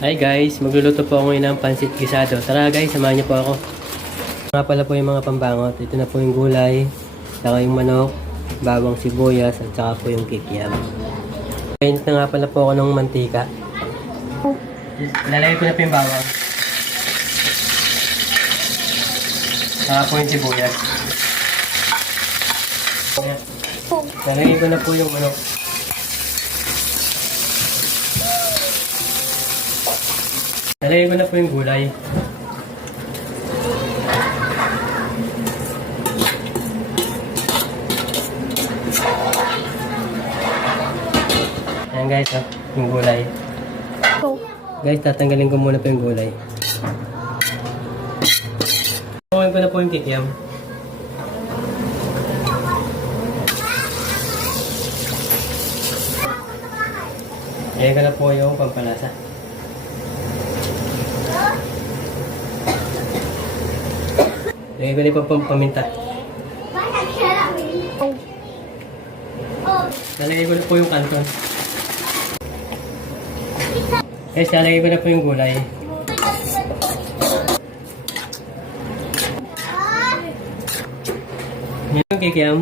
Hi guys, magluluto po ako ngayon ng pansit gisado. Tara guys, samahan niyo po ako. Nga pala po yung mga pambangot. Ito na po yung gulay, saka yung manok, bawang sibuyas, at saka po yung kikiam. Kainit na nga pala po ako ng mantika. Ilalagay ko na po yung bawang. Saka po yung sibuyas. Ilalagay ko na po yung manok. Nalagay ko na po yung gulay. Ayan guys, yung gulay. Guys, tatanggalin ko muna po yung gulay. Kukunin ko na po yung kikiam. Ayan ko na po yung pampalasa. Lagay ko na yung paminta. Nalagay ko na po yung kanton. Guys, nalagay ko na po yung gulay. Yan yung kikiam.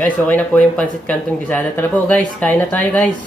Guys, okay na po yung pansit canton gisada. Tara po guys, kain na tayo guys.